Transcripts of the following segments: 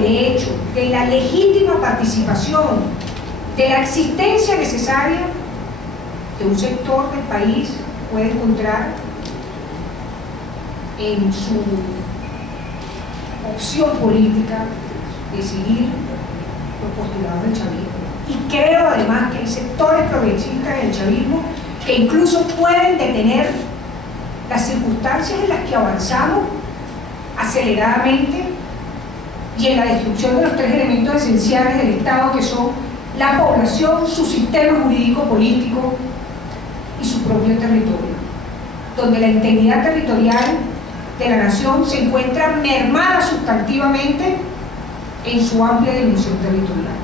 Derecho, de la legítima participación, de la existencia necesaria que un sector del país puede encontrar en su opción política de seguir los postulados del chavismo. Y creo además que hay sectores progresistas del chavismo que incluso pueden detener las circunstancias en las que avanzamos aceleradamente y en la destrucción de los tres elementos esenciales del Estado, que son la población, su sistema jurídico-político y su propio territorio, donde la integridad territorial de la nación se encuentra mermada sustantivamente en su amplia dimensión territorial.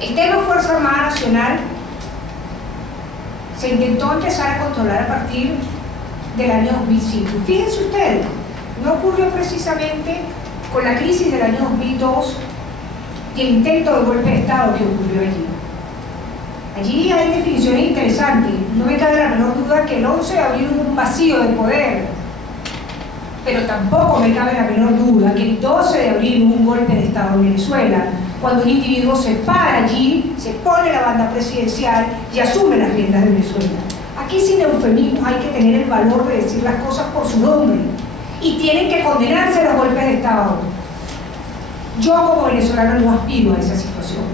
El tema Fuerza Armada Nacional se intentó empezar a controlar a partir del año 2005. Fíjense ustedes, no ocurrió precisamente con la crisis del año 2002 y el intento de golpe de Estado que ocurrió allí. Allí hay definiciones interesantes. No me cabe la menor duda que el 11 de abril hubo un vacío de poder, pero tampoco me cabe la menor duda que el 12 de abril hubo un golpe de Estado en Venezuela, cuando un individuo se para allí, se pone la banda presidencial y asume las riendas de Venezuela. Aquí sin eufemismos hay que tener el valor de decir las cosas por su nombre y tienen que condenarse los golpes de Estado. Yo como venezolano no aspiro a esa situación.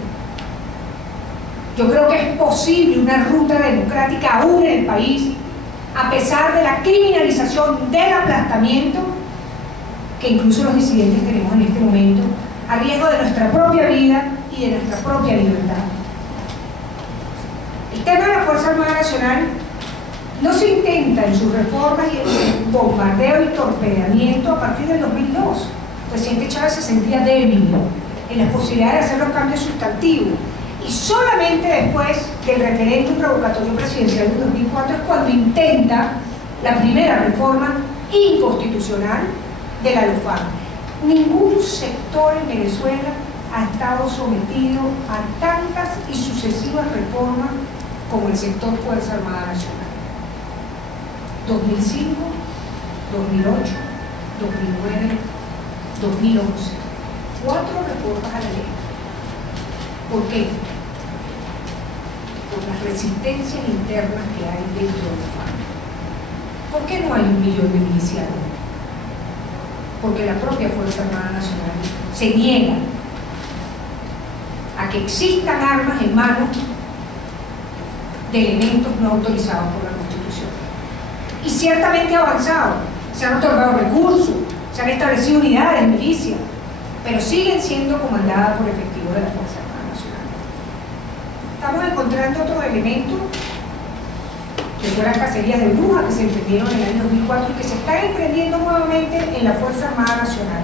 Yo creo que es posible una ruta democrática aún en el país, a pesar de la criminalización del aplastamiento que incluso los disidentes tenemos en este momento, a riesgo de nuestra propia vida y de nuestra propia libertad. El tema de la Fuerza Armada Nacional no se intenta en sus reformas y en su bombardeo y torpedeamiento a partir del 2002. El presidente Chávez se sentía débil en las posibilidades de hacer los cambios sustantivos, y solamente después del referéndum revocatorio presidencial de 2004 es cuando intenta la primera reforma inconstitucional de la LUFAM. Ningún sector en Venezuela ha estado sometido a tantas y sucesivas reformas como el sector Fuerza Armada Nacional. 2005, 2008, 2009, 2011. 4 reformas a la ley. ¿Por qué? Por las resistencias internas que hay dentro de la FARC. ¿Por qué no hay 1 millón de milicianos? Porque la propia Fuerza Armada Nacional se niega a que existan armas en manos de elementos no autorizados por la Constitución. Y ciertamente ha avanzado, se han otorgado recursos, se han establecido unidades de milicia, pero siguen siendo comandadas por efectivos de la Fuerza Armada Nacional. Estamos encontrando otro elemento que fueron las cacerías de brujas que se emprendieron en el año 2004 y que se están emprendiendo nuevamente en la Fuerza Armada Nacional.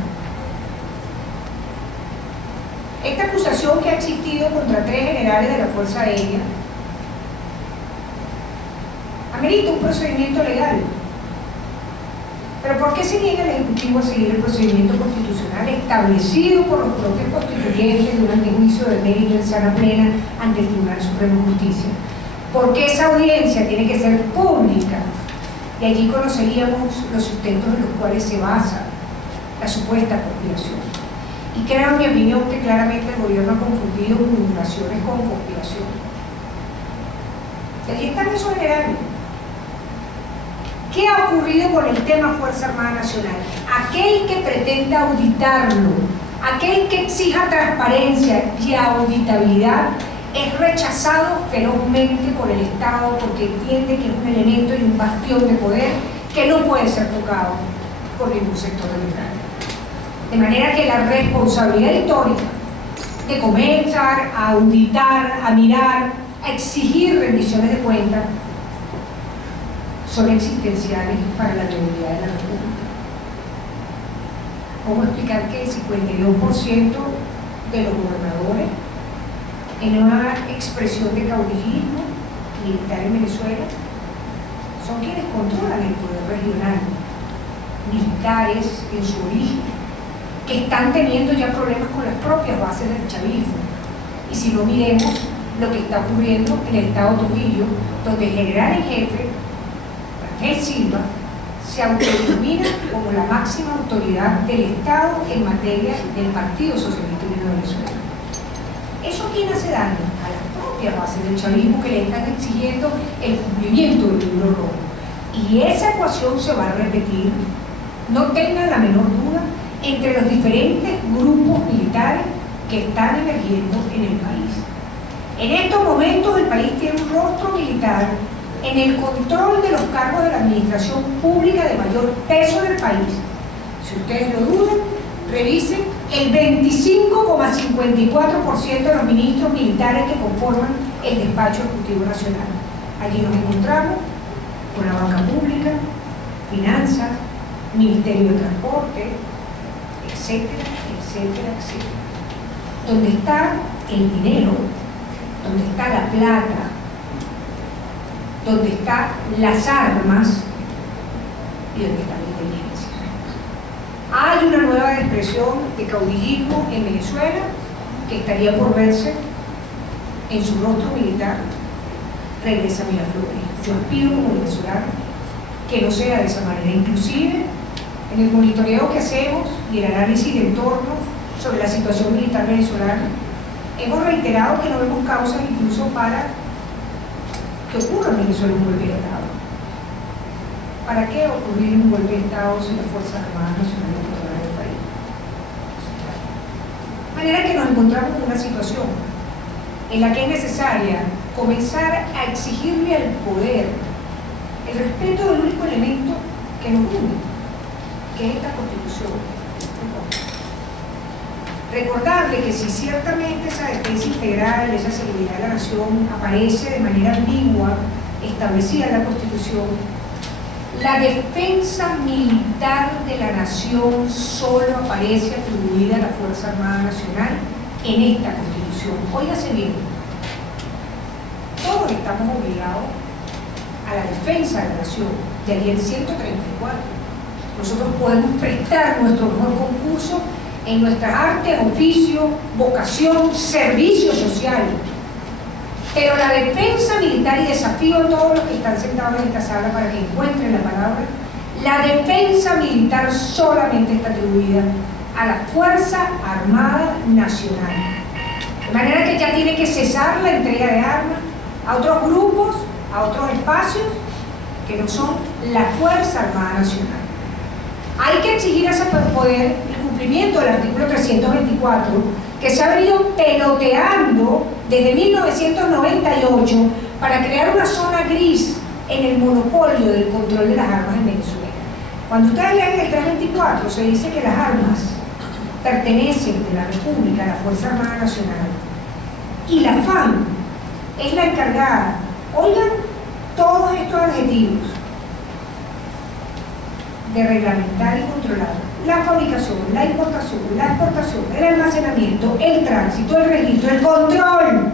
Esta acusación que ha existido contra 3 generales de la Fuerza Aérea amerita un procedimiento legal. Pero ¿por qué se niega el Ejecutivo a seguir el procedimiento constitucional establecido por los propios constituyentes durante el juicio de mérito en sala plena ante el Tribunal Supremo de Justicia? Porque esa audiencia tiene que ser pública y allí conoceríamos los sustentos en los cuales se basa la supuesta conspiración. Y creo, en mi opinión, que claramente el gobierno ha confundido murmuraciones con conspiración. Y allí están esos generales. ¿Qué ha ocurrido con el tema Fuerza Armada Nacional? Aquel que pretenda auditarlo, aquel que exija transparencia y auditabilidad, es rechazado ferozmente por el Estado porque entiende que es un elemento y un bastión de poder que no puede ser tocado por ningún sector democrático. De manera que la responsabilidad histórica de comenzar a auditar, a mirar, a exigir rendiciones de cuentas son existenciales para la autoridad de la República. ¿Cómo explicar que el 52% de los gobernadores, en una expresión de caudillismo militar en Venezuela, son quienes controlan el poder regional, militares en su origen, que están teniendo ya problemas con las propias bases del chavismo? Y si no, miremos lo que está ocurriendo en el estado Trujillo, donde el general en jefe, Rangel Silva, se autodenomina como la máxima autoridad del Estado en materia del Partido Socialista Unido Venezolano. ¿Eso a quién hace daño? A las propias bases del chavismo que le están exigiendo el cumplimiento del libro rojo. Y esa ecuación se va a repetir, no tengan la menor duda, entre los diferentes grupos militares que están emergiendo en el país. En estos momentos el país tiene un rostro militar en el control de los cargos de la administración pública de mayor peso del país. Si ustedes lo dudan, revisen el 25,54% de los ministros militares que conforman el Despacho Ejecutivo Nacional. Allí nos encontramos con la banca pública, finanzas, Ministerio de Transporte, etcétera, etcétera, etcétera. Donde está el dinero, donde está la plata, donde están las armas y donde está la inteligencia. Hay una nueva expresión de caudillismo en Venezuela que estaría por verse en su rostro militar. Regresa Miraflores. Yo aspiro como venezolano que no sea de esa manera. Inclusive en el monitoreo que hacemos y el análisis de entorno sobre la situación militar venezolana, hemos reiterado que no vemos causas incluso para que ocurra en Venezuela un golpe de Estado. ¿Para qué ocurrir un golpe de Estado si las Fuerzas Armadas Nacionales controlan el país? De manera que nos encontramos en una situación en la que es necesaria comenzar a exigirle al poder el respeto del único elemento que nos une, que es esta Constitución. Recordarle que si ciertamente esa defensa integral, esa seguridad de la nación aparece de manera ambigua, establecida en la Constitución, la defensa militar de la nación solo aparece atribuida a la Fuerza Armada Nacional en esta Constitución. Óigase bien, todos estamos obligados a la defensa de la nación, de ahí el 134. Nosotros podemos prestar nuestro mejor concurso en nuestras artes, oficio, vocación, servicio social. Pero la defensa militar, y desafío a todos los que están sentados en esta sala para que encuentren la palabra, la defensa militar solamente está atribuida a la Fuerza Armada Nacional. De manera que ya tiene que cesar la entrega de armas a otros grupos, a otros espacios que no son la Fuerza Armada Nacional. Hay que exigir a ese poder el cumplimiento del artículo 324, que se ha venido peloteando desde 1998 para crear una zona gris en el monopolio del control de las armas en Venezuela. Cuando ustedes leen el 324, se dice que las armas pertenecen de la República a la Fuerza Armada Nacional y la FAN es la encargada. Oigan todos estos adjetivos: de reglamentar y controlar la fabricación, la importación, la exportación, el almacenamiento, el tránsito, el registro, el control,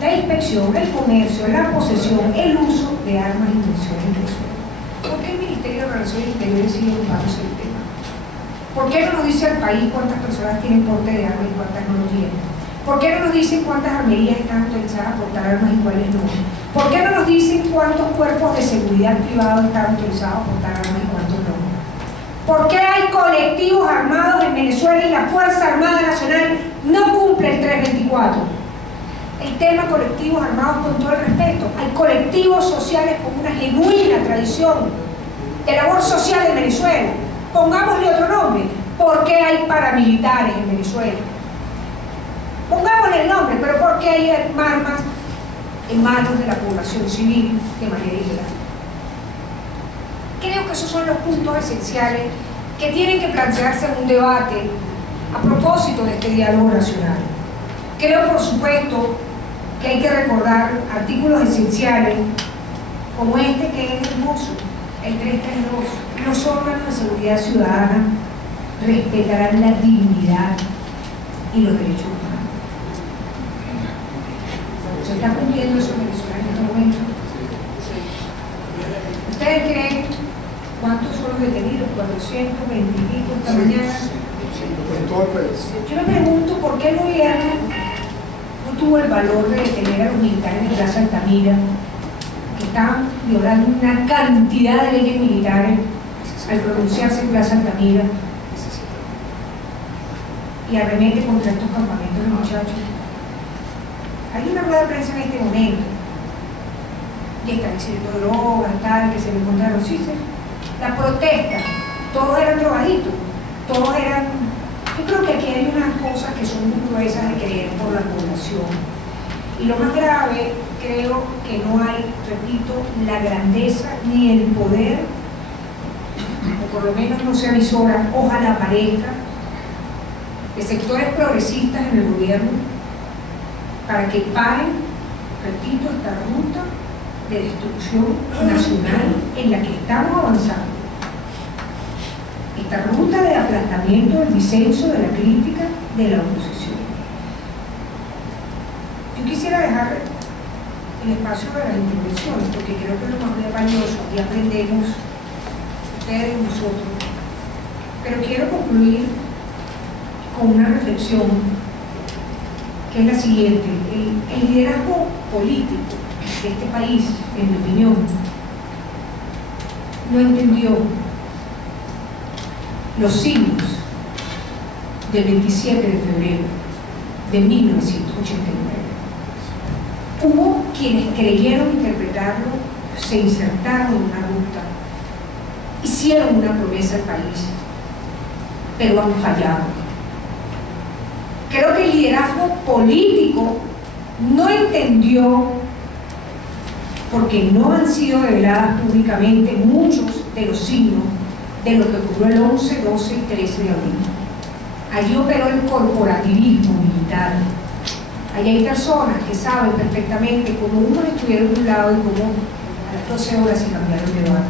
la inspección, el comercio, la posesión, el uso de armas y municiones en Venezuela. ¿Por qué el Ministerio de Relaciones Exteriores sigue ocupándose del tema? ¿Por qué no nos dice al país cuántas personas tienen porte de armas y cuántas no lo tienen? ¿Por qué no nos dicen cuántas armerías están autorizadas a portar armas y cuáles no? ¿Por qué no nos dicen cuántos cuerpos de seguridad privados están autorizados a portar armas y cuántos no? ¿Por qué hay colectivos armados en Venezuela y la Fuerza Armada Nacional no cumple el 324? El tema colectivos armados, con todo el respeto, hay colectivos sociales con una genuina tradición de labor social en Venezuela. Pongámosle otro nombre. ¿Por qué hay paramilitares en Venezuela? Pongámosle el nombre, pero ¿por qué hay armas en manos de la población civil de manera ilegal? Creo que esos son los puntos esenciales que tienen que plantearse en un debate a propósito de este diálogo nacional. Creo, por supuesto, que hay que recordar artículos esenciales como este, que es hermoso, el 332. Los órganos de seguridad ciudadana respetarán la dignidad y los derechos humanos. ¿Se está cumpliendo eso en Venezuela en este momento? ¿Ustedes creen cuántos son los detenidos? 420 y pico esta mañana. En todo el país. Yo me pregunto por qué el gobierno no tuvo el valor de detener a los militares de Plaza Altamira, que estaban violando una cantidad de leyes militares al pronunciarse en Plaza Altamira y arremete contra estos campamentos de muchachos. Hay una rueda de prensa en este momento y están diciendo drogas, tal, que se le encontraron. Sí, sí. La protesta, todos eran drogaditos, todos eran. Yo creo que aquí hay unas cosas que son muy gruesas de creer por la población. Y lo más grave, creo que no hay, repito, la grandeza ni el poder, o por lo menos no se avisora, ojalá aparezca, de sectores progresistas en el gobierno para que paren, repito, esta ruta de destrucción nacional en la que estamos avanzando. Esta ruta de aplastamiento del disenso, de la crítica, de la oposición. Yo quisiera dejar el espacio para las intervenciones, porque creo que es lo más valioso, aquí aprendemos ustedes y nosotros. Pero quiero concluir con una reflexión, que es la siguiente. El liderazgo político de este país, en mi opinión, no entendió los signos del 27 de febrero de 1989. Hubo quienes creyeron interpretarlo, se insertaron en una ruta, hicieron una promesa al país, pero han fallado. Creo que el liderazgo político no entendió, porque no han sido reveladas públicamente muchos de los signos de lo que ocurrió el 11, 12 y 13 de abril. Allí operó el corporativismo militar. Allí hay personas que saben perfectamente cómo unos estuvieron de un lado y cómo a las 12 horas se cambiaron de bando.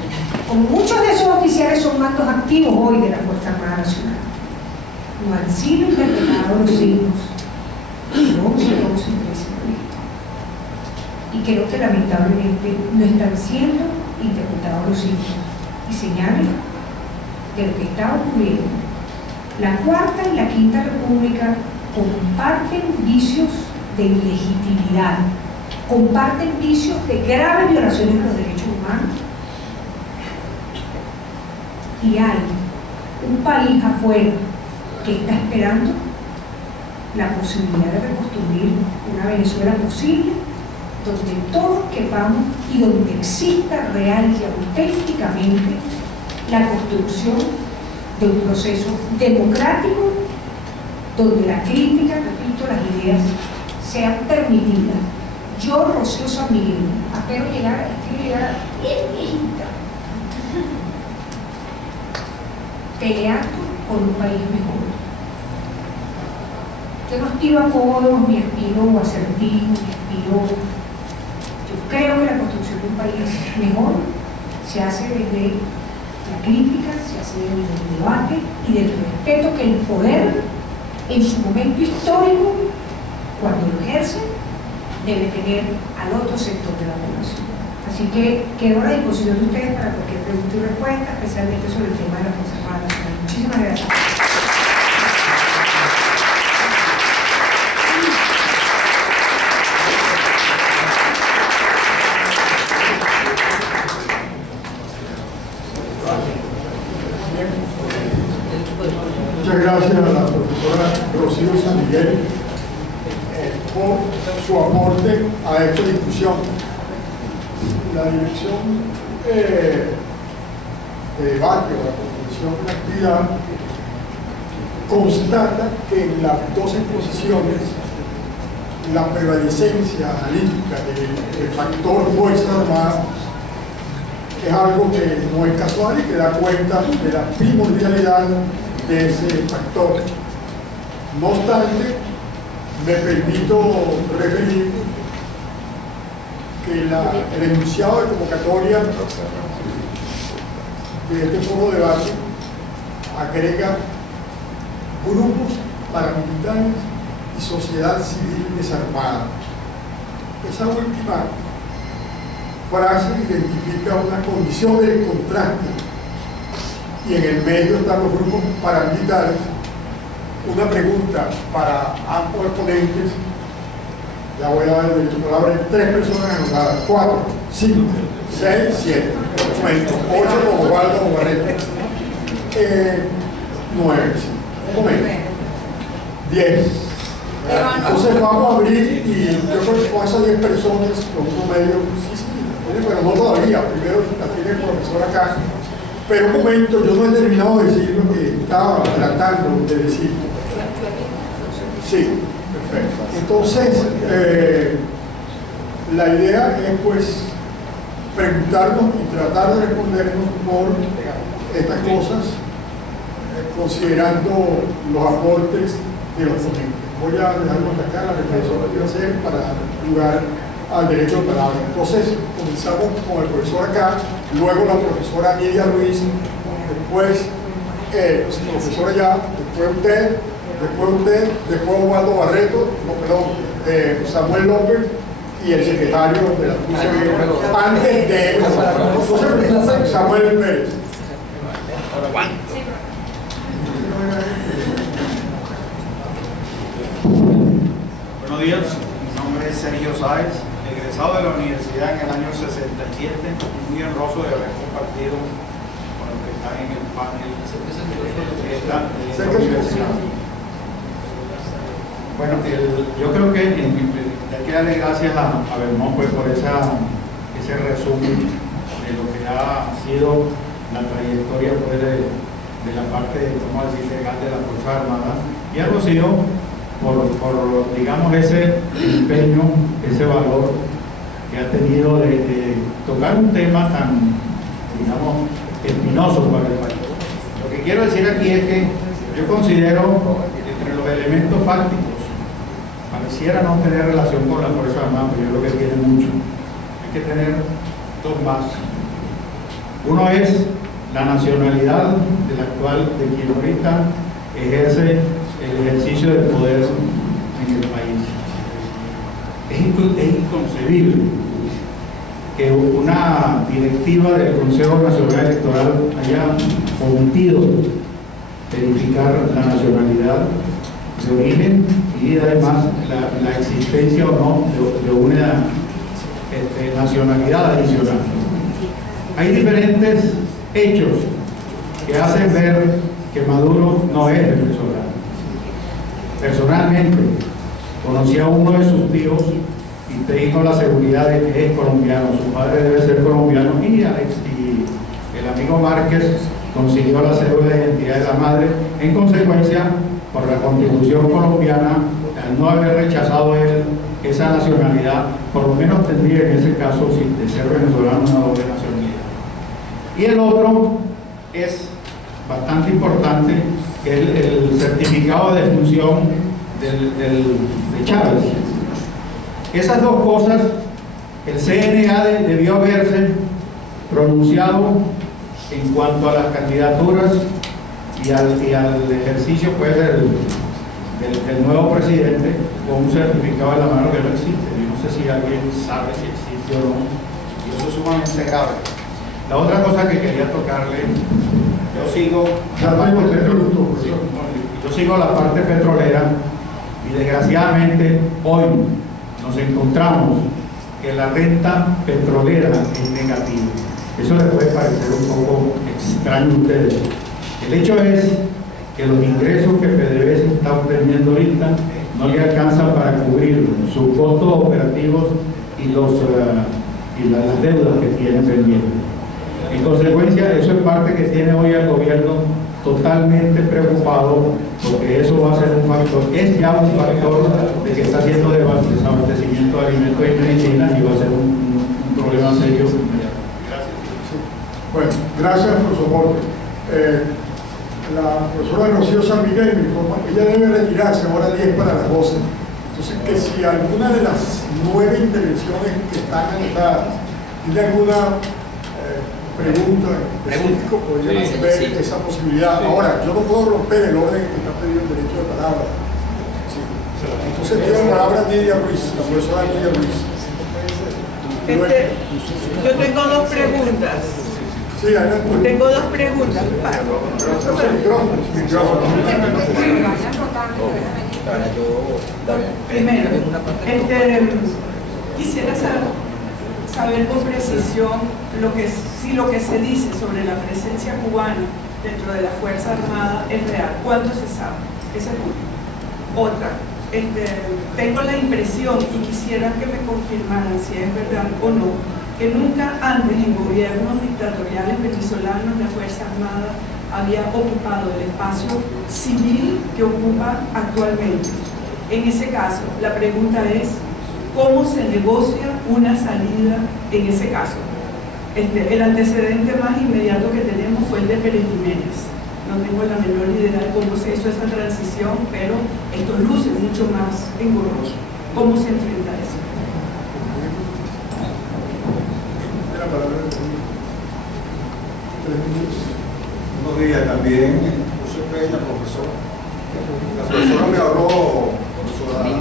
Como muchos de esos oficiales son mandos activos hoy de la Fuerza Armada Nacional, no han sido interpretados los signos del 11, 12 y 13 de abril. Y creo que lamentablemente no están siendo interpretados los signos y señales de lo que está ocurriendo. La Cuarta y la Quinta República comparten vicios de ilegitimidad, comparten vicios de graves violaciones de los derechos humanos, y hay un país afuera que está esperando la posibilidad de reconstruir una Venezuela posible, donde todos quepamos y donde exista real y auténticamente la construcción de un proceso democrático donde la crítica, repito, las ideas sean permitidas. Yo, Rocío San Miguel, quiero llegar bien viejita, peleando por un país mejor. Yo no aspiro a codos, ni aspiro a acertijos, ni aspiro. Yo creo que la construcción de un país mejor se hace desde la crítica, se hace desde el debate y del respeto que el poder, en su momento histórico, cuando lo ejerce, debe tener al otro sector de la población. Así que quedo a la disposición de ustedes para cualquier pregunta y respuesta, especialmente sobre el tema de la Fuerza Armada Nacional. Muchísimas gracias. Muchas gracias a la profesora Rocío San Miguel por su aporte a esta discusión. La dirección de debate o la comisión de actividad constata que en las dos exposiciones la prevalecencia analítica del factor Fuerza Armada es algo que no es casual y que da cuenta de la primordialidad de ese factor. No obstante, me permito referir que el enunciado de convocatoria de este foro de debate agrega grupos paramilitares y sociedad civil desarmada. Esa última frase identifica una condición del contraste y en el medio están los grupos paramilitares. Una pregunta para ambos exponentes. Ya voy a dar el derecho de palabra. 3 personas anotadas, 4, 5, 6, 7, 8 con Osvaldo Barreto. 9, sí. Un momento. 10. Entonces vamos a abrir y yo creo que con esas 10 personas, con un promedio, sí, pero no todavía, primero la tiene el profesor acá. Pero un momento, yo no he terminado de decir lo que estaba tratando de decir. Sí, perfecto. Entonces, la idea es pues preguntarnos y tratar de respondernos por estas cosas, considerando los aportes de los ponentes. Voy a dejarlo hasta acá, la reflexión que quiero hacer para dar lugar al derecho de palabra. Entonces, comenzamos con el profesor acá, luego la profesora Nidia Ruiz, después el profesor allá, después usted, después Osvaldo Barreto, Samuel López y el secretario de la FUSE antes de Samuel Pérez. Buenos días, mi nombre es Sergio Sáez, egresado de la universidad en el año 67, muy honroso de haber compartido con los que están en el panel de la universidad. Bueno, yo creo que hay que darle gracias a Belmont pues, por ese resumen de lo que ha sido la trayectoria pues, de la parte, vamos a decir, legal de la Fuerza Armada, y a Rocío por digamos, ese empeño, ese valor que ha tenido de tocar un tema tan, digamos, espinoso para el país. Lo que quiero decir aquí es que yo considero entre los elementos fácticos pareciera no tener relación con la Fuerza Armada, pero yo creo que tiene mucho. Hay que tener dos más. Uno es la nacionalidad del actual, de quien ahorita ejerce el ejercicio del poder en el país. Es inconcebible que una directiva del Consejo Nacional Electoral haya omitido verificar la nacionalidad de origen y además la existencia o no de una nacionalidad adicional. Hay diferentes hechos que hacen ver que Maduro no es venezolano. Personalmente, conocí a uno de sus tíos y tengo la seguridad de que es colombiano, su padre debe ser colombiano y el amigo Márquez consiguió la cédula de identidad de la madre. En consecuencia, por la Constitución colombiana, al no haber rechazado él esa nacionalidad, por lo menos tendría en ese caso, si de ser venezolano, una doble nacionalidad. Y el otro es bastante importante, que es el certificado de defunción de Chávez. Esas dos cosas, el CNA debió haberse pronunciado en cuanto a las candidaturas y al ejercicio pues, del nuevo presidente con un certificado en la mano que no existe. Yo no sé si alguien sabe si existe o no, y eso es sumamente grave. La otra cosa que quería tocarle, yo sigo la parte petrolera y desgraciadamente hoy nos encontramos que la renta petrolera es negativa. Eso les puede parecer un poco extraño a ustedes. El hecho es que los ingresos que PDVSA está obteniendo ahorita no le alcanzan para cubrir sus costos operativos y las deudas que tienen pendientes. En consecuencia, eso es parte que tiene hoy el gobierno totalmente preocupado, porque eso va a ser un factor, es ya un factor de que está haciendo desabastecimiento de alimentos y medicinas y va a ser un problema serio. Gracias. Bueno, gracias por su aporte. La profesora Rocío San Miguel me informa que ella debe retirarse ahora 10 para las 12. Entonces, que si alguna de las 9 intervenciones que están anotadas tiene alguna pregunta específica, podríamos ver esa posibilidad. Ahora, yo no puedo romper el orden que está pedido el derecho de palabra. Sí. Entonces, tiene la palabra Nidia Ruiz, la profesora Nidia Ruiz. Yo tengo dos preguntas. Sí, tengo dos preguntas. Primero, quisiera saber con precisión lo que se dice sobre la presencia cubana dentro de la Fuerza Armada es real. ¿Cuánto se sabe? Esa es una. Otra, tengo la impresión, y quisiera que me confirmaran si es verdad o no, que nunca antes en gobiernos dictatoriales venezolanos la Fuerza Armada había ocupado el espacio civil que ocupa actualmente. En ese caso, la pregunta es, ¿cómo se negocia una salida en ese caso? El antecedente más inmediato que tenemos fue el de Pérez Jiménez. No tengo la menor idea de cómo se hizo esa transición, pero esto luce mucho más engorroso. ¿Cómo se enfrenta a eso? Buenos días también, José Peña, profesor. La profesora me habló, profesora,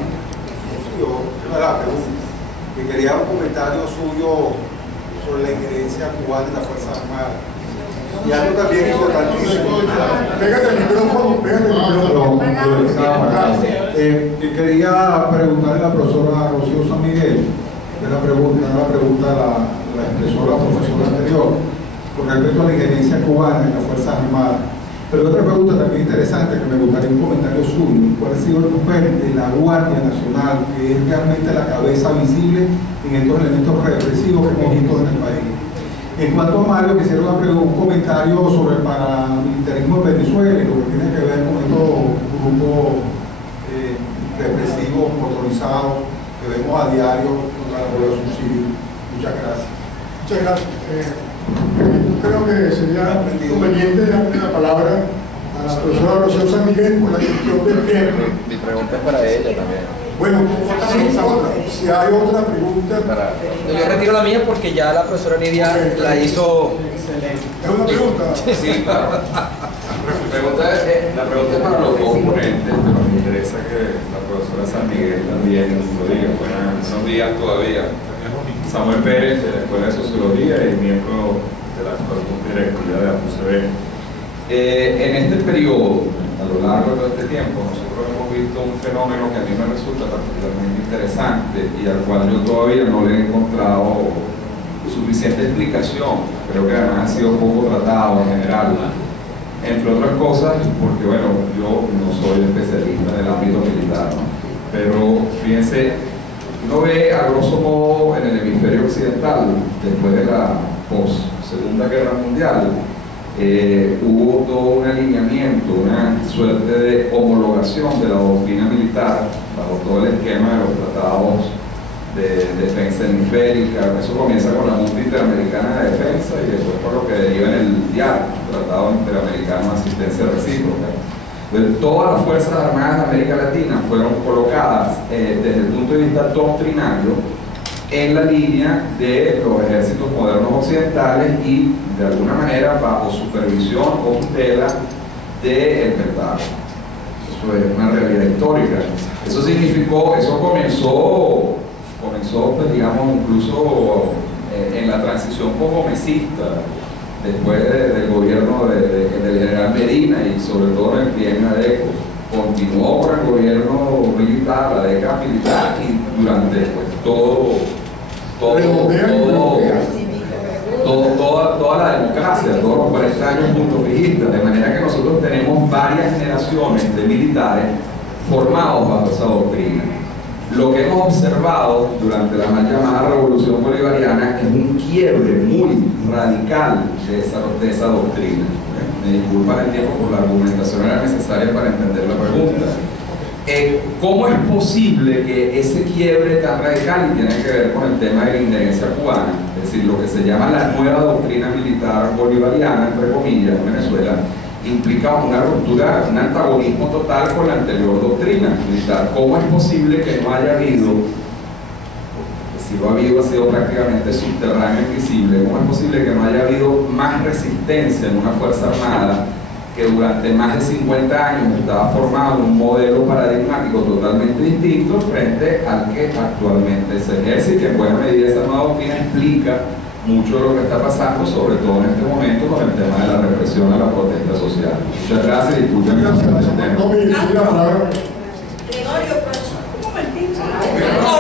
que quería un comentario suyo sobre la injerencia cubana en la Fuerza Armada. Y algo también importantísimo. Pégate el micrófono, pégate el micrófono. Que quería preguntarle a la profesora Rocío San Miguel, que la pregunta la expresó la profesora anterior, con respecto a la injerencia cubana en las Fuerzas Armadas. Pero otra pregunta también interesante, que me gustaría un comentario suyo: ¿cuál ha sido el papel de la Guardia Nacional, que es realmente la cabeza visible en estos elementos represivos que hemos visto en el país? En cuanto a Mario, quisiera un comentario sobre el paramilitarismo de Venezuela y lo que tiene que ver con estos grupos represivos, motorizados, que vemos a diario contra la población civil. Muchas gracias. Muchas gracias. Creo que sería conveniente darle la palabra a la profesora Rocío San Miguel por la cuestión del tiempo. Mi pregunta es para ella también. Bueno, si hay otra pregunta. Yo retiro la mía porque ya la profesora Lidia la hizo. ¿Es una pregunta? Sí, claro. La pregunta es para los dos ponentes, pero me interesa que la profesora San Miguel también lo diga. Buenos días todavía. Samuel Pérez, de la Escuela de Sociología y miembro de la Directoría de la UCB. En este periodo, a lo largo de todo este tiempo, nosotros hemos visto un fenómeno que a mí me resulta particularmente interesante y al cual yo todavía no le he encontrado suficiente explicación. Creo que además ha sido poco tratado en general, entre otras cosas porque, bueno, yo no soy especialista en el ámbito militar, ¿no? Pero fíjense, uno ve a grosso modo en el hemisferio occidental, después de la post-Segunda Guerra Mundial, hubo todo un alineamiento, una suerte de homologación de la doctrina militar bajo todo el esquema de los tratados de defensa hemisférica. Eso comienza con la Junta Interamericana de Defensa y después por lo que deriva en el DIAR, Tratado Interamericano de Asistencia Recíproca. Entonces, todas las Fuerzas Armadas de América Latina fueron colocadas desde el punto de vista doctrinario en la línea de los ejércitos modernos occidentales y de alguna manera bajo supervisión o tutela del Pentágono. Eso es una realidad histórica. Eso significó, eso comenzó pues, digamos, incluso en la transición post-gomecista, después del gobierno del general Medina y sobre todo en el trienio Adeco. Continuó con el gobierno militar, la década militar, y durante pues, toda la democracia, todos los 40 años puntofijístas, de manera que nosotros tenemos varias generaciones de militares formados bajo esa doctrina. Lo que hemos observado durante la mal llamada Revolución Bolivariana es un quiebre muy radical de esa doctrina. Me disculpan el tiempo por la argumentación, era necesaria para entender la pregunta. ¿Cómo es posible que ese quiebre tan radical, y tiene que ver con el tema de la injerencia cubana, es decir, lo que se llama la nueva doctrina militar bolivariana, entre comillas, en Venezuela, implica una ruptura, un antagonismo total con la anterior doctrina militar? ¿Cómo es posible que no haya habido, si lo ha habido, ha sido prácticamente subterráneo e invisible? ¿Cómo es posible que no haya habido más resistencia en una Fuerza Armada que durante más de 50 años estaba formado un modelo paradigmático totalmente distinto frente al que actualmente se ejerce, y que en buena medida esa nueva doctrina explica mucho de lo que está pasando, sobre todo en este momento con el tema de la represión a la protesta social? Muchas gracias y disculpen que no se Gregorio, profesor, ¿cómo Martín? No,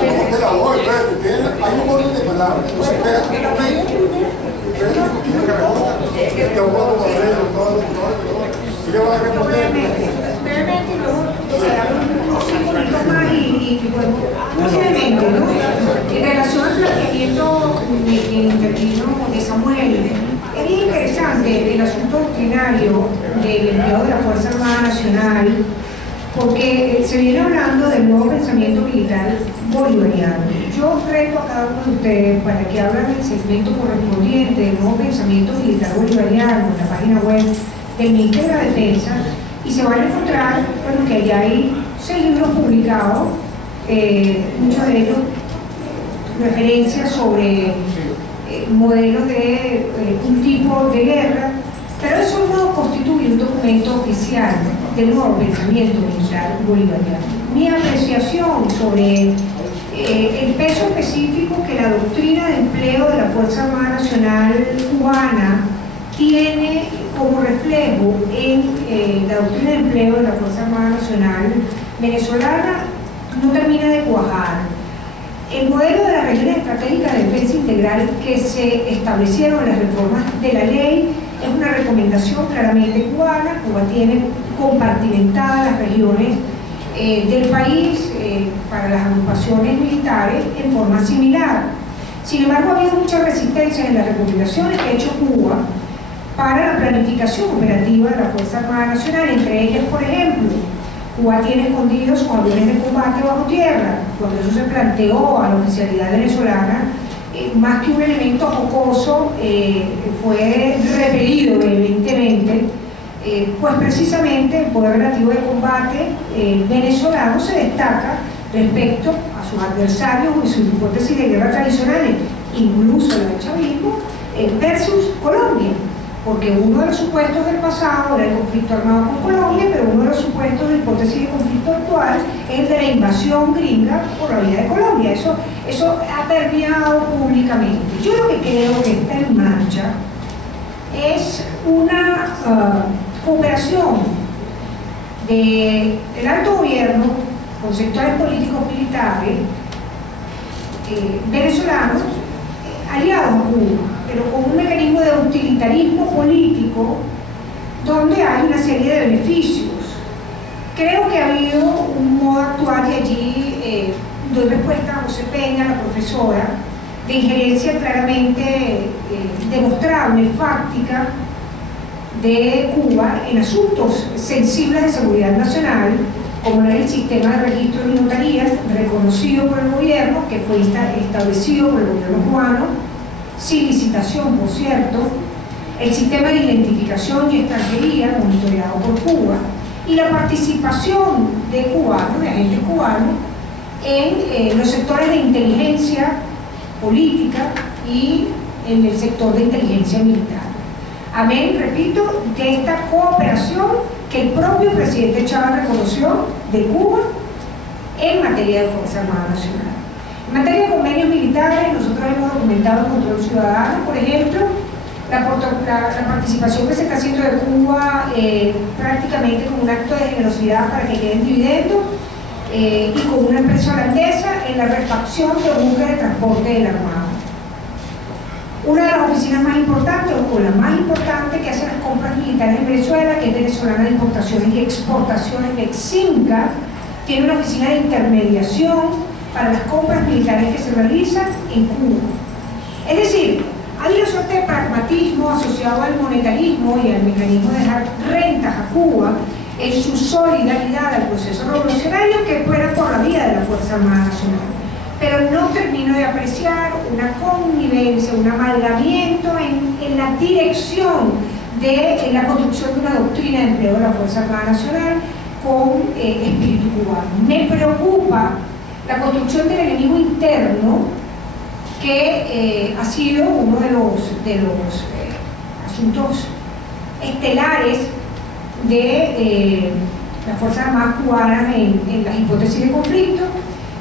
Hay un orden de palabras. Brevemente, luego unos 5 minutos más y muy brevemente, ¿no? En relación al planteamiento que intervino de Samuel, es bien interesante el asunto doctrinario del empleo de la Fuerza Armada Nacional, porque se viene hablando del nuevo pensamiento militar bolivariano. Yo reto a cada uno de ustedes para que abran el segmento correspondiente del nuevo pensamiento militar bolivariano en la página web del Ministerio de la Defensa y se van a encontrar, bueno, que allá hay 6 libros publicados, muchos de ellos referencias sobre modelos de un tipo de guerra, pero eso no constituye un documento oficial del nuevo pensamiento militar bolivariano. Mi apreciación sobre el peso específico que la doctrina de empleo de la Fuerza Armada Nacional cubana tiene como reflejo en la doctrina de empleo de la Fuerza Armada Nacional venezolana no termina de cuajar. El modelo de las regiones estratégicas de defensa integral que se establecieron en las reformas de la ley es una recomendación claramente cubana. Cuba tiene compartimentadas las regiones del país para las agrupaciones militares en forma similar. Sin embargo, ha habido muchas resistencias en las recomendaciones que ha hecho Cuba para la planificación operativa de la Fuerza Armada Nacional. Entre ellas, por ejemplo, Cuba tiene escondidos sus aviones de combate bajo tierra. Cuando eso se planteó a la oficialidad venezolana, más que un elemento jocoso, fue repelido evidentemente, pues precisamente el poder relativo de combate venezolano se destaca respecto a sus adversarios y sus hipótesis de guerra tradicionales, incluso la del chavismo, versus Colombia. Porque uno de los supuestos del pasado era el conflicto armado con Colombia, pero uno de los supuestos de hipótesis de conflicto actual es el de la invasión gringa por la vía de Colombia. Eso ha permeado públicamente. Yo lo que creo que está en marcha es una cooperación del alto gobierno con sectores políticos militares venezolanos aliados a Cuba, pero con un mecanismo de utilitarismo político donde hay una serie de beneficios. Creo que ha habido un modo de actuar, y allí doy respuesta a José Peña, la profesora, de injerencia claramente demostrable, fáctica, de Cuba en asuntos sensibles de seguridad nacional, como es el sistema de registro de notarías reconocido por el gobierno, que fue establecido por el gobierno cubano, sin licitación, por cierto, el sistema de identificación y extranjería monitoreado por Cuba, y la participación de cubanos, de agentes cubanos, en los sectores de inteligencia política y en el sector de inteligencia militar. Amén, repito, de esta cooperación que el propio presidente Chávez reconoció de Cuba en materia de Fuerza Armada Nacional. En materia de convenios militares, nosotros hemos documentado el control ciudadano, por ejemplo, la participación que se está haciendo de Cuba prácticamente como un acto de generosidad para que queden dividendos y con una empresa holandesa en la refacción de buques de transporte del armado. Una de las oficinas más importantes, o la más importante, que hace las compras militares en Venezuela, que es Venezolana de Importaciones y Exportaciones, Vexinca, tiene una oficina de intermediación para las compras militares que se realizan en Cuba. Es decir, hay una suerte de pragmatismo asociado al monetarismo y al mecanismo de dejar rentas a Cuba en su solidaridad al proceso revolucionario, que fuera por la vía de la Fuerza Armada Nacional. Pero no termino de apreciar una connivencia, un amalgamiento en la dirección de la construcción de una doctrina de empleo de la Fuerza Armada Nacional con espíritu cubano. Me preocupa la construcción del enemigo interno, que ha sido uno de los asuntos estelares de las Fuerzas Armadas cubanas en las hipótesis de conflicto,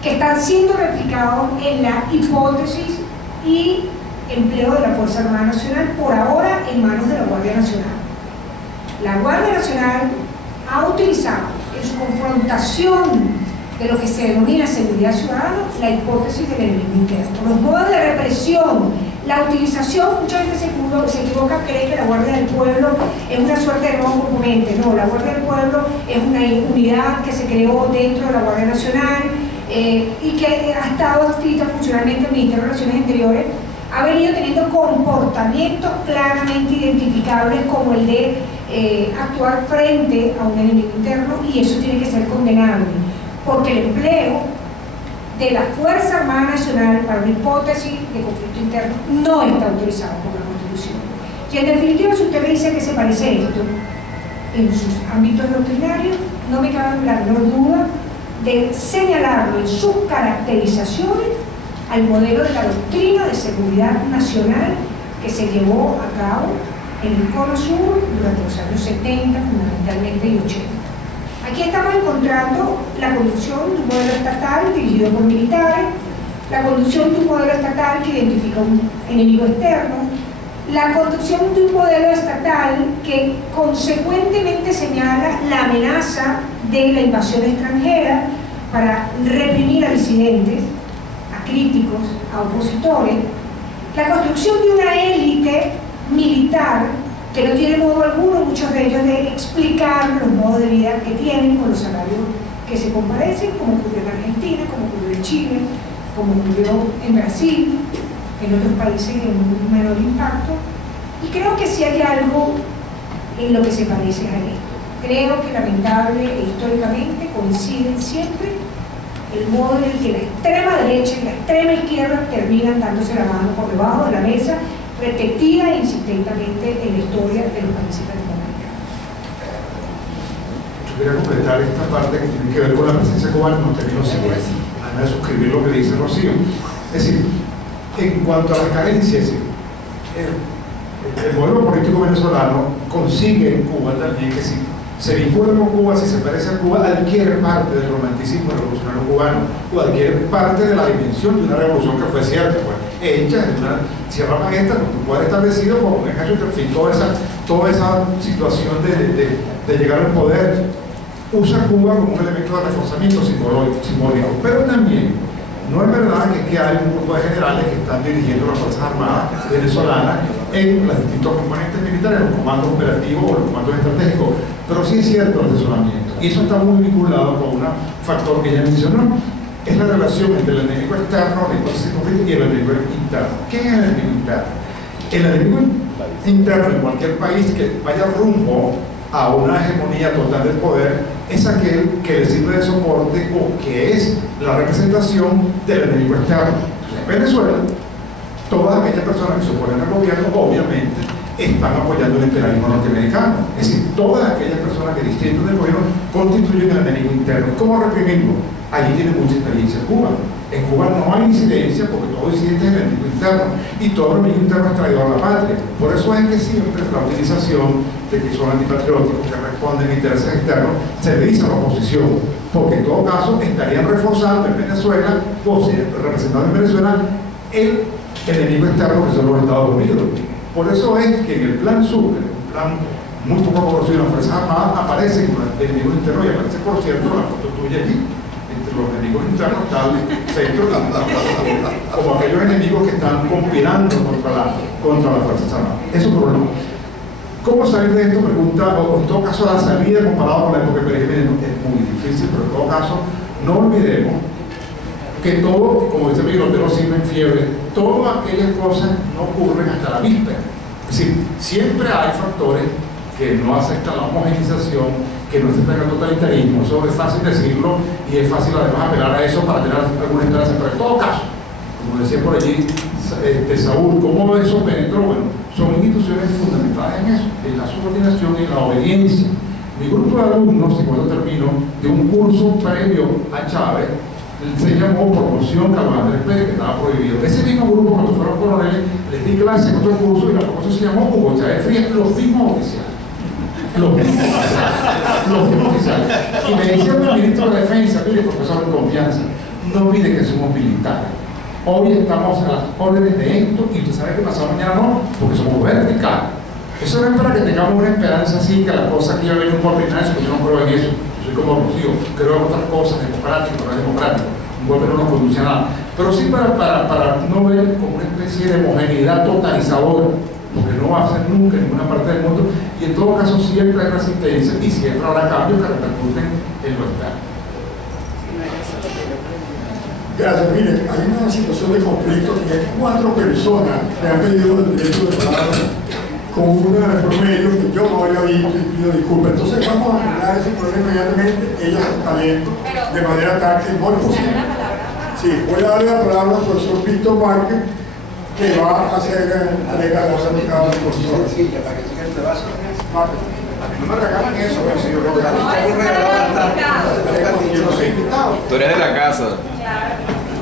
que están siendo replicados en la hipótesis y empleo de la Fuerza Armada Nacional, por ahora en manos de la Guardia Nacional. La Guardia Nacional ha utilizado en su confrontación de lo que se denomina seguridad ciudadana, la hipótesis del enemigo interno. Los modos de represión, la utilización, mucha gente se equivoca, cree que la Guardia del Pueblo es una suerte de nuevo componente. No, la Guardia del Pueblo es una unidad que se creó dentro de la Guardia Nacional y que ha estado adscrita funcionalmente al Ministerio de Relaciones Exteriores. Ha venido teniendo comportamientos claramente identificables como el de actuar frente a un enemigo interno, y eso tiene que ser condenable, porque el empleo de la Fuerza Armada Nacional para una hipótesis de conflicto interno no está autorizado por la Constitución. Y en definitiva, si usted me dice que se parece esto en sus ámbitos doctrinarios, no me cabe la menor duda de señalarlo en sus caracterizaciones al modelo de la doctrina de seguridad nacional que se llevó a cabo en el Cono Sur durante los años 70, fundamentalmente, y 80. Aquí estamos encontrando la conducción de un modelo estatal dirigido por militares, la conducción de un modelo estatal que identifica un enemigo externo, la conducción de un modelo estatal que consecuentemente señala la amenaza de la invasión extranjera para reprimir a disidentes, a críticos, a opositores, la construcción de una élite militar que no tiene modo alguno, muchos de ellos, de explicar los modos de vida que tienen con los salarios que se compadecen, como ocurrió en Argentina, como ocurrió en Chile, como ocurrió en Brasil, en otros países de un menor impacto. Y creo que sí hay algo en lo que se parece a esto. Creo que lamentable e históricamente coinciden siempre el modo en el que la extrema derecha y la extrema izquierda terminan dándose la mano por debajo de la mesa, repetida e insistentemente en la historia de los países latinoamericanos. Yo quería completar esta parte que tiene que ver con la presencia cubana en los términos civiles, además de suscribir lo que dice Rocío. Es decir, en cuanto a las carencias, el modelo político venezolano consigue en Cuba también que si se vincula con Cuba, si se parece a Cuba, adquiere parte del romanticismo revolucionario cubano, o adquiere parte de la dimensión de una revolución que fue cierta, pues, hecha en una Sierra Maestra, con un poder establecido por un ejército, en fin, toda esa situación de llegar al poder, usa Cuba como un elemento de reforzamiento simbólico, pero también no es verdad que hay un grupo de generales que están dirigiendo las Fuerzas Armadas venezolanas en los distintos componentes militares, los comandos operativos o los comandos estratégicos, pero sí es cierto el asesoramiento, y eso está muy vinculado con un factor que ella mencionó, es la relación entre el enemigo externo, y el enemigo interno. ¿Qué es el enemigo interno? El enemigo interno en cualquier país que vaya rumbo a una hegemonía total del poder es aquel que le sirve de soporte o que es la representación del enemigo externo. Entonces, en Venezuela, todas aquellas personas que se oponen al gobierno, obviamente, están apoyando el imperialismo norteamericano. Es decir, todas aquellas personas que disienten del gobierno constituyen el enemigo interno. ¿Cómo reprimirlo? Allí tiene mucha experiencia Cuba. En Cuba no hay incidencia porque todo incidente es el enemigo interno y todo el enemigo interno es traidor a la patria. Por eso es que siempre la utilización de que son antipatrióticos, que responden a intereses externos, se le dice a la oposición, porque en todo caso estarían reforzando en Venezuela, o si representando en Venezuela, el enemigo externo que son los Estados Unidos. Por eso es que en el plan sur, en un plan muy poco conocido en las Fuerzas Armadas, aparece como el enemigo interno, y aparece, por cierto, la foto tuya allí. Los enemigos internos está al centro, como aquellos enemigos que están conspirando contra las Fuerzas Armadas. Eso por un lado. ¿Cómo salir de esto? Pregunta, o en todo caso la salida comparado con la época peregrina es muy difícil, pero en todo caso no olvidemos que todo, como dice Miguel Otero, siempre en fiebre, todas aquellas cosas no ocurren hasta la víspera. Es decir, siempre hay factores que no aceptan la homogeneización, que no aceptan el totalitarismo. Eso es fácil decirlo y es fácil además apelar a eso para tener alguna esperanza, pero en todo caso, como decía por allí Saúl, ¿cómo eso penetró? Bueno, son instituciones fundamentadas en eso, en la subordinación y en la obediencia. Mi grupo de alumnos, y cuando termino, de un curso previo a Chávez, se llamó Promoción Carlos Andrés Pérez, que estaba prohibido. Ese mismo grupo, cuando fueron coroneles, les di clase en otro curso y la promoción se llamó Hugo Chávez Frías, los mismos oficiales. Los mismos oficiales. Y me decía el ministro de Defensa, mire, profesor de confianza, no olvide que somos militares. Hoy estamos a las órdenes de esto y usted sabe que pasado mañana no, porque somos verticales. Eso no es para que tengamos una esperanza así, que la cosa aquí va a venir un coordinado, porque yo no creo en eso. Yo soy como Rocío, creo en otras cosas, democrático, no es democrático, un golpe no nos conduce a nada, pero sí para no ver como una especie de homogeneidad totalizadora, porque no va a ser nunca en ninguna parte del mundo, y en todo caso siempre hay resistencia y siempre habrá cambios que repercuten en lo externo. Gracias. Mire, hay una situación de conflicto y hay 4 personas que han pedido el derecho de palabra con un promedio que yo no había visto y pido disculpas. Entonces vamos a arreglar ese problema inmediatamente. Ella está viendo de manera tal que no es posible. Sí, voy a darle la palabra al profesor Víctor Márquez, que va a hacer alegar la certificada del profesor. Sencilla, para que siga el debate. No me regalan eso, si yo creo que yo no soy invitado. Tú eres de la casa.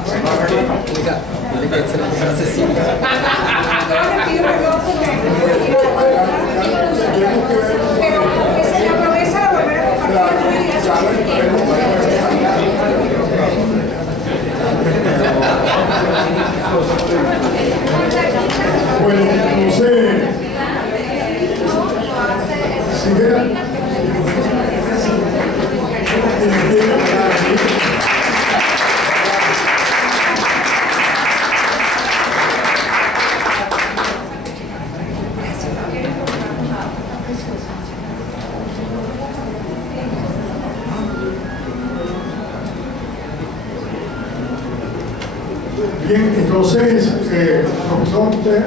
Dile que se la pusiera Cecilia. Pero esa es la promesa de volver a compartir. Bueno, no sé. Si vean. Bien, entonces, profesor, usted,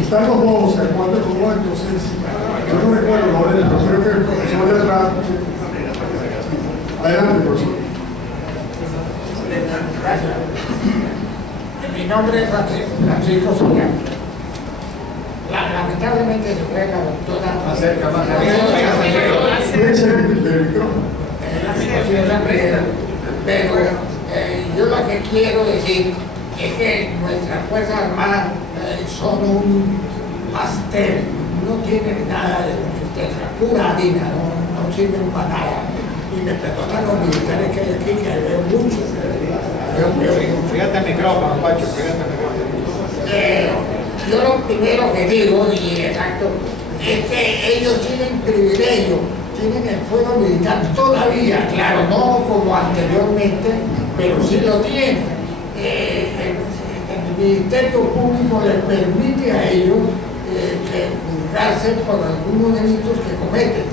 están los dos, ¿se acuerdan los dos? Entonces, yo no recuerdo el orden, pero creo que el profesor de atrás. Adelante, profesor. Gracias. Mi nombre es Francisco Soriano. Lamentablemente se fue la doctora. Acerca más. Puede ser el micrófono. Pero yo lo que quiero decir es que nuestras Fuerzas Armadas son un pastel, no tienen nada de consistencia, pura harina, no sirven para nada. Y me perdonan los militares que hay aquí, que veo muchos. Fíjate el micrófono, Pacho, fíjate el micrófono. Yo lo primero que digo, y exacto, es que ellos tienen privilegio, tienen el fuero militar todavía, claro, no como anteriormente, pero sí lo tienen. El Ministerio Público les permite a ellos juzgarse por algunos delitos que cometen.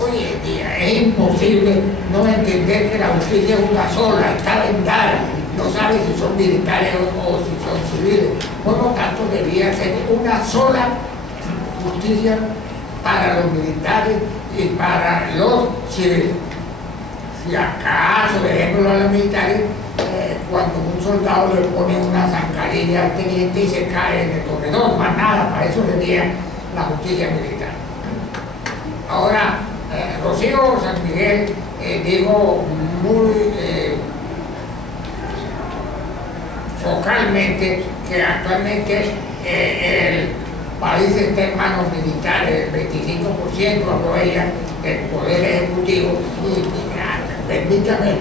Hoy en día es imposible no entender que la justicia es una sola, está vendada, no sabe si son militares o si son civiles. Por lo tanto, debería ser una sola justicia para los militares y para los civiles. Si acaso, por ejemplo, a los militares, cuando un soldado le pone una zancadilla al teniente y se cae en el corredor, más nada, para eso sería la justicia militar. Ahora, Rocío San Miguel dijo muy focalmente que actualmente el país está en manos militares, el 25% habló ella del poder ejecutivo. Permítame,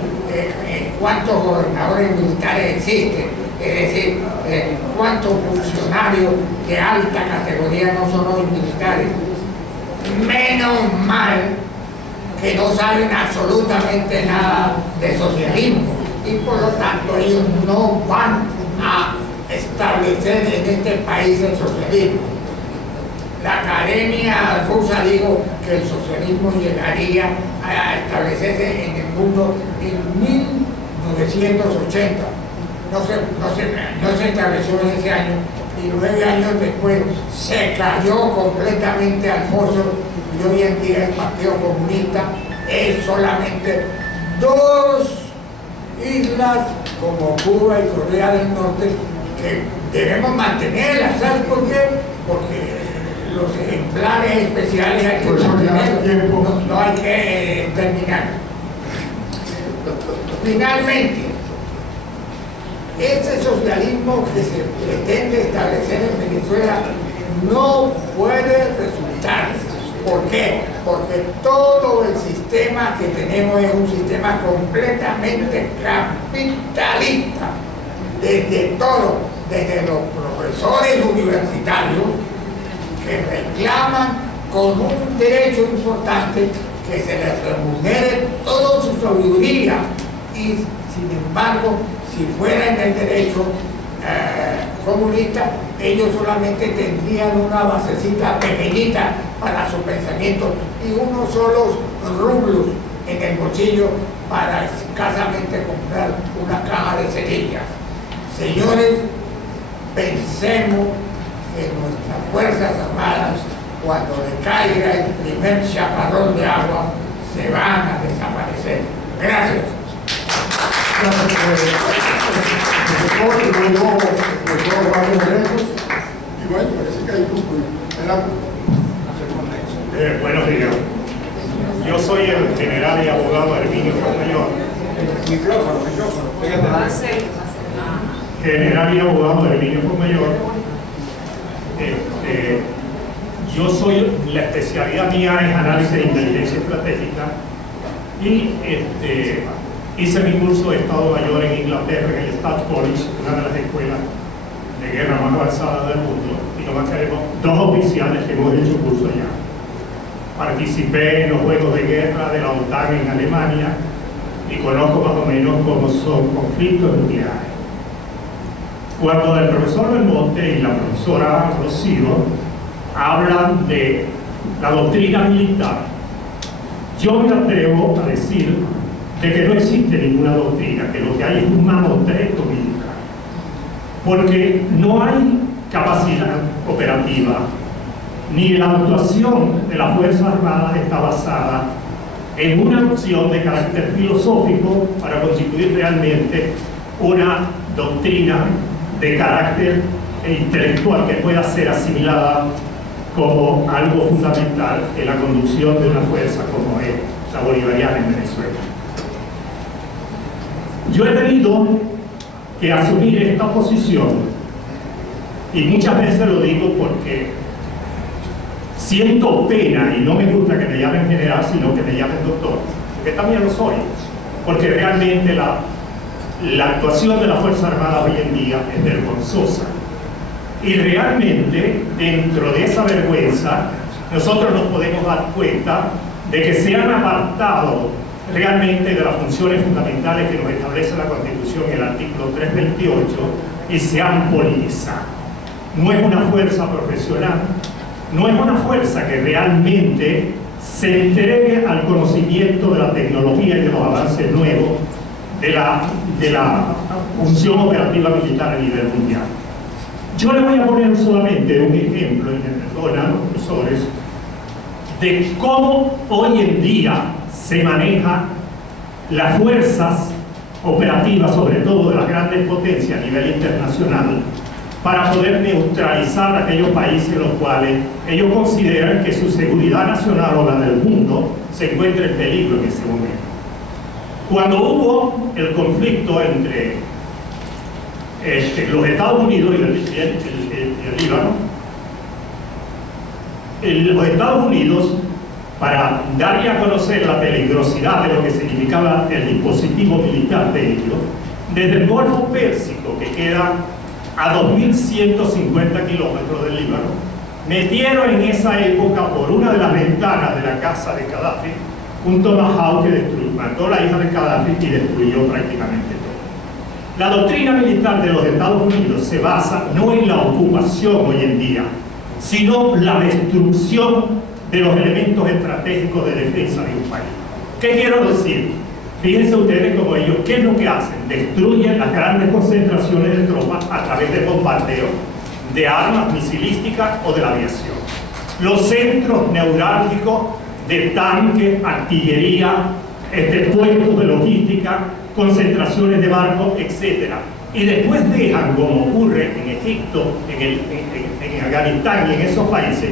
¿cuántos gobernadores militares existen? Es decir, ¿cuántos funcionarios de alta categoría no son hoy militares? Menos mal que no saben absolutamente nada de socialismo y por lo tanto ellos no van a establecer en este país el socialismo. La Academia Rusa dijo que el socialismo llegaría a establecerse en el mundo en 1980. No se estableció en ese año y 9 años después se cayó completamente al foso y hoy en día el Partido Comunista es solamente 2 islas como Cuba y Corea del Norte que debemos mantenerlas. ¿Sabes por qué? Porque los ejemplares especiales hay que mantenerlos, no hay que terminar. Finalmente, ese socialismo que se pretende establecer en Venezuela no puede resultar. ¿Por qué? Porque todo el sistema que tenemos es un sistema completamente capitalista. Desde los profesores universitarios que reclaman con un derecho importante que se les remunere toda su sabiduría y, sin embargo, si fuera en el derecho comunista, ellos solamente tendrían una basecita pequeñita para su pensamiento y unos solos rublos en el bolsillo para escasamente comprar una caja de cerillas. Señores, pensemos que nuestras Fuerzas Armadas, cuando le caiga el primer chaparrón de agua, se van a desaparecer. Gracias. Y bueno, parece que hay buenos días. Yo soy el general y abogado Herminio Formayor. General y abogado Herminio Formayor. Yo soy, la especialidad mía es análisis de inteligencia estratégica y hice mi curso de Estado Mayor en Inglaterra, en el Staff College, una de las escuelas de guerra más avanzadas del mundo, y nomás tenemos 2 oficiales que hemos hecho curso allá. Participé en los juegos de guerra de la OTAN en Alemania y conozco más o menos cómo son conflictos nucleares. Cuando el profesor Belmonte y la profesora Rocío hablan de la doctrina militar, yo me atrevo a decir de que no existe ninguna doctrina, que lo que hay es un mamotreto militar, porque no hay capacidad operativa, ni la actuación de las Fuerzas Armadas está basada en una opción de carácter filosófico para constituir realmente una doctrina de carácter intelectual que pueda ser asimilada como algo fundamental en la conducción de una fuerza como es la bolivariana en Venezuela. Yo he tenido que asumir esta posición y muchas veces lo digo porque siento pena y no me gusta que me llamen general, sino que me llamen doctor, porque también lo soy, porque realmente la actuación de la Fuerza Armada hoy en día es vergonzosa. Y realmente, dentro de esa vergüenza, nosotros nos podemos dar cuenta de que se han apartado realmente de las funciones fundamentales que nos establece la Constitución en el artículo 328 y se han politizado. No es una fuerza profesional, no es una fuerza que realmente se entregue al conocimiento de la tecnología y de los avances nuevos de la función operativa militar a nivel mundial. Yo le voy a poner solamente un ejemplo, y me perdonan los profesores, de cómo hoy en día se manejan las fuerzas operativas, sobre todo de las grandes potencias a nivel internacional, para poder neutralizar a aquellos países en los cuales ellos consideran que su seguridad nacional o la del mundo se encuentra en peligro en ese momento. Cuando hubo el conflicto entre los Estados Unidos y el Líbano, los Estados Unidos, para darle a conocer la peligrosidad de lo que significaba el dispositivo militar de ellos, desde el Golfo Pérsico, que queda a 2.150 kilómetros del Líbano, metieron en esa época por una de las ventanas de la casa de Gaddafi un tomahawk que mató a la hija de Gaddafi y destruyó prácticamente todo. La doctrina militar de los Estados Unidos se basa no en la ocupación hoy en día, sino la destrucción de los elementos estratégicos de defensa de un país. ¿Qué quiero decir? Fíjense ustedes como ellos, ¿qué es lo que hacen? Destruyen las grandes concentraciones de tropas a través de bombardeo, de armas misilísticas o de la aviación. Los centros neurálgicos de tanques, artillería, puestos de logística, concentraciones de barcos, etc. Y después dejan, como ocurre en Egipto, en Afganistán y en esos países,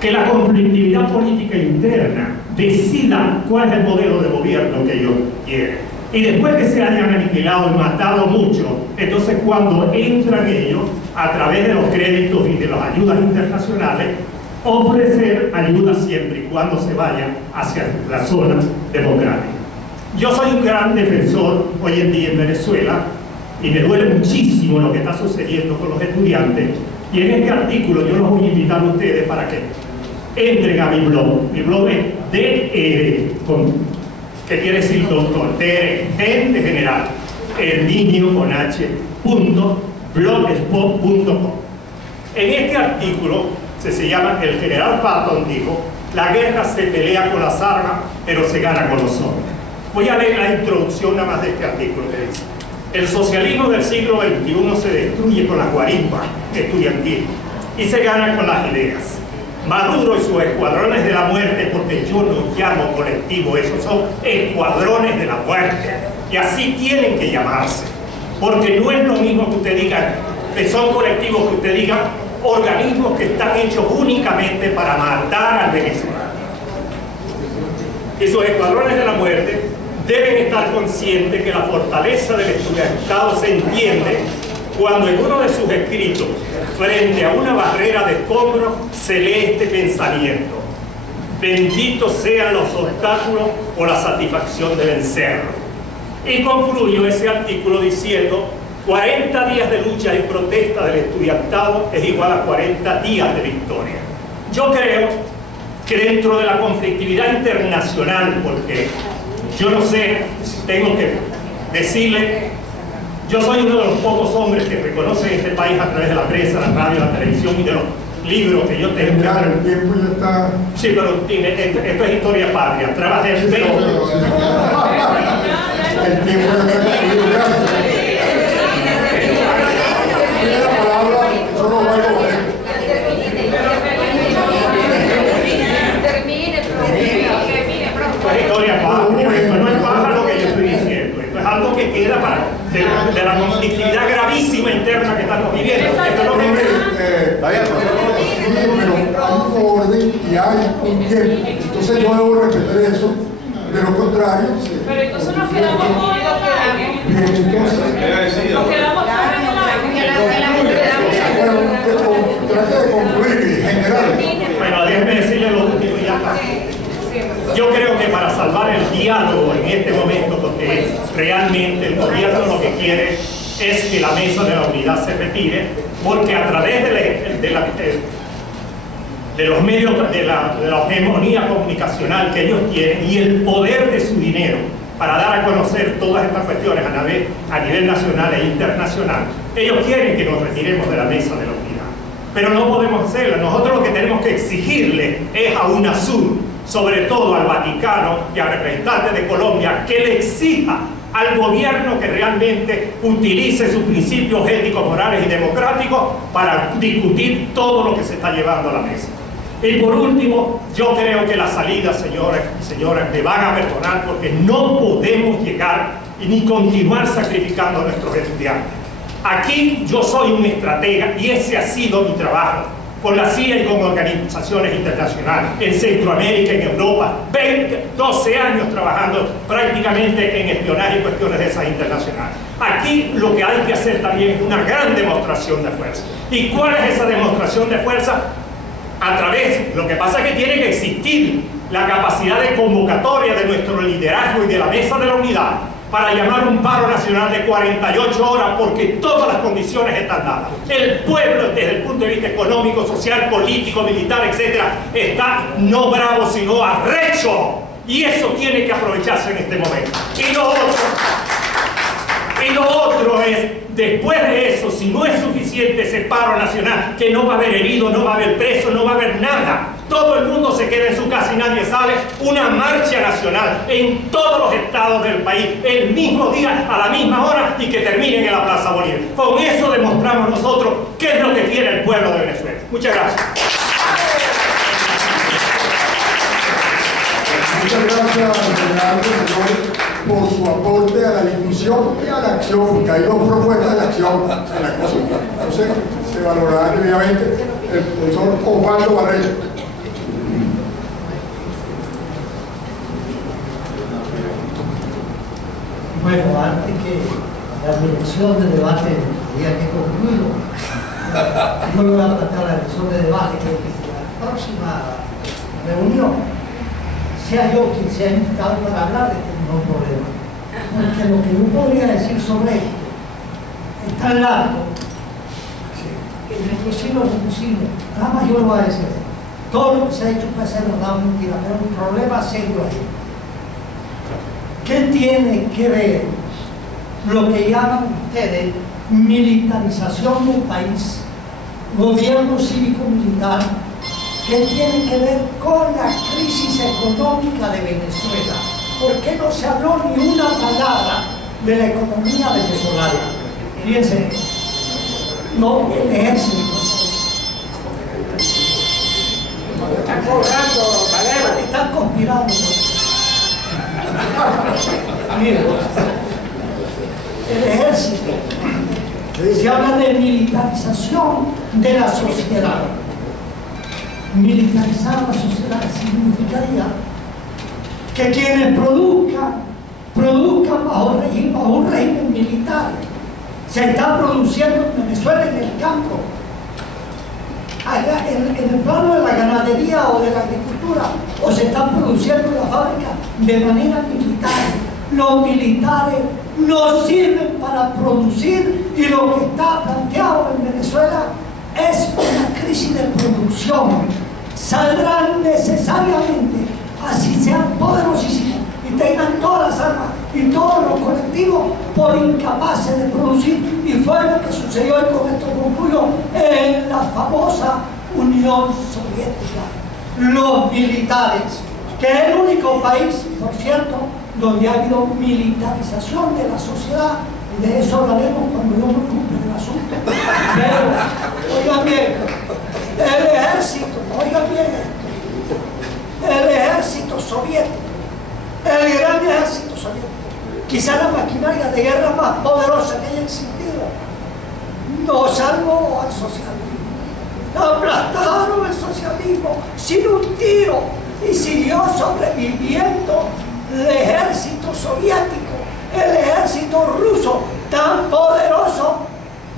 que la conflictividad política interna decida cuál es el modelo de gobierno que ellos quieren. Y después que se hayan aniquilado y matado mucho, entonces cuando entran ellos, a través de los créditos y de las ayudas internacionales, ofrecer ayuda siempre y cuando se vaya hacia la zona democrática. Yo soy un gran defensor hoy en día en Venezuela y me duele muchísimo lo que está sucediendo con los estudiantes, y en este artículo yo los voy a invitar a ustedes para que entren a mi blog. Mi blog es DR, que quiere decir doctor, DR de general, herminio.blogspot.com. En este artículo se llama El general Patton dijo: la guerra se pelea con las armas, pero se gana con los hombres. Voy a leer la introducción nada más de este artículo que dice: el socialismo del siglo XXI se destruye con las guarismas estudiantiles y se gana con las ideas. Maduro y sus escuadrones de la muerte, porque yo no llamo colectivo, esos son escuadrones de la muerte, y así tienen que llamarse, porque no es lo mismo que usted diga que son colectivos, que usted diga organismos que están hechos únicamente para matar al venezolano. Y sus escuadrones de la muerte deben estar conscientes que la fortaleza del estudiantado se entiende cuando en uno de sus escritos, frente a una barrera de escombros, se lee este pensamiento: benditos sean los obstáculos o la satisfacción de vencerlos. Y concluyo ese artículo diciendo: 40 días de lucha y protesta del estudiantado es igual a 40 días de victoria. Yo creo que dentro de la conflictividad internacional, porque yo no sé, tengo que decirle, yo soy uno de los pocos hombres que reconocen este país a través de la prensa, la radio, la televisión y de los libros que yo tengo. Ya, el tiempo ya está. Sí, pero esto es historia patria. Trabajé en 20. El tiempo ya está. La palabra, solo voy a coger. Pues historia patria. Esto no es paja lo que yo estoy diciendo. Esto es algo que queda de la conflictividad gravísima interna que estamos viviendo. Esto es lo que pero hay un orden y hay un tiempo. Entonces yo debo respetar eso. De lo contrario. Pero entonces nos quedamos con lo que nos quedamos trate de concluir en general. Bueno, déjenme decirle lo último y ya está. Yo creo que para salvar el diálogo en este momento, porque realmente el gobierno lo que quiere es que la mesa de la unidad se retire, porque a través de los medios, de la hegemonía comunicacional que ellos tienen y el poder de su dinero para dar a conocer todas estas cuestiones a nivel nacional e internacional, ellos quieren que nos retiremos de la mesa de la unidad. Pero no podemos hacerlo. Nosotros lo que tenemos que exigirle es a UNASUR, sobre todo al Vaticano y al representante de Colombia, que le exija al gobierno que realmente utilice sus principios éticos, morales y democráticos para discutir todo lo que se está llevando a la mesa. Y por último, yo creo que la salida, señores y señoras, me van a perdonar, porque no podemos llegar y ni continuar sacrificando a nuestros estudiantes. Aquí yo soy un estratega y ese ha sido mi trabajo con la CIA y con organizaciones internacionales en Centroamérica, en Europa, 12 años trabajando prácticamente en espionaje y cuestiones de esas internacionales. Aquí lo que hay que hacer también es una gran demostración de fuerza. ¿Y cuál es esa demostración de fuerza? A través, lo que pasa es que tiene que existir la capacidad de convocatoria de nuestro liderazgo y de la mesa de la unidad para llamar un paro nacional de 48 horas, porque todas las condiciones están dadas. El pueblo, desde el punto de vista económico, social, político, militar, etc., está no bravo, sino arrecho. Y eso tiene que aprovecharse en este momento. Y lo otro es, después de eso, si no es suficiente ese paro nacional, que no va a haber herido, no va a haber preso, no va a haber nada, todo el mundo se queda en su casa y nadie sale, una marcha nacional en todos los estados del país, el mismo día, a la misma hora, y que terminen en la Plaza Bolívar. Con eso demostramos nosotros qué es lo que quiere el pueblo de Venezuela. Muchas gracias. Muchas gracias, señor, por su aporte a la discusión y a la acción, porque hay dos propuestas de acción en la consulta. Entonces, se valorará debidamente el profesor Osvaldo Barreto. Bueno, antes que la dirección de debate haya que concluido, yo le voy a plantear la dirección de debate que la próxima reunión sea yo quien sea invitado para hablar de este mismo problema. Porque lo que yo podría decir sobre esto es tan largo que nosotros sí lo pusimos. Nada más yo lo voy a decir. todo lo que se ha dicho puede ser verdad o mentira, pero un problema serio ahí. ¿Qué tiene que ver lo que llaman ustedes militarización del país, gobierno cívico-militar? ¿Qué tiene que ver con la crisis económica de Venezuela? ¿Por qué no se habló ni una palabra de la economía venezolana? Fíjense, no, el ejército. Están cobrando, Valero. Están conspirando. Mira, el ejército. Se habla de militarización de la sociedad. Militarizar la sociedad significaría que quienes produzcan bajo un régimen militar. Se está produciendo en Venezuela en el campo, allá en el plano de la ganadería o de la agricultura, o se están produciendo en la fábrica de manera militar. Los militares no sirven para producir, y lo que está planteado en Venezuela es una crisis de producción. Saldrán necesariamente, así sean poderosísimos y tengan todas las armas y todos los colectivos, por incapaces de producir, y fue lo que sucedió, y con esto concluyo, en la famosa Unión Soviética. Los militares, que es el único país, por cierto, donde ha habido militarización de la sociedad, y de eso hablaremos cuando yo me ocupe del asunto. Pero, oigan bien, el ejército, oigan bien, el ejército soviético, el gran ejército soviético, quizá la maquinaria de guerra más poderosa que haya existido, no salvó al socialismo. Aplastaron el socialismo sin un tiro, y siguió sobreviviendo el ejército soviético, el ejército ruso, tan poderoso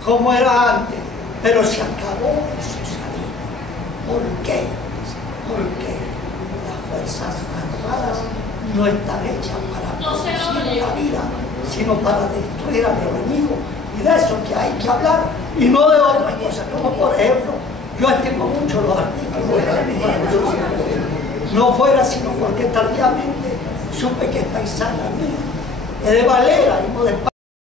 como era antes. Pero se acabó el socialismo. ¿Por qué? Porque las fuerzas armadas no están hechas para producir la vida, sino para destruir al enemigo. Y de eso que hay que hablar, y no de otras cosas, como por ejemplo, yo estimo mucho los artículos de la Constitución. No fuera sino porque tardíamente supe que es paisana mía, es de Valera y no de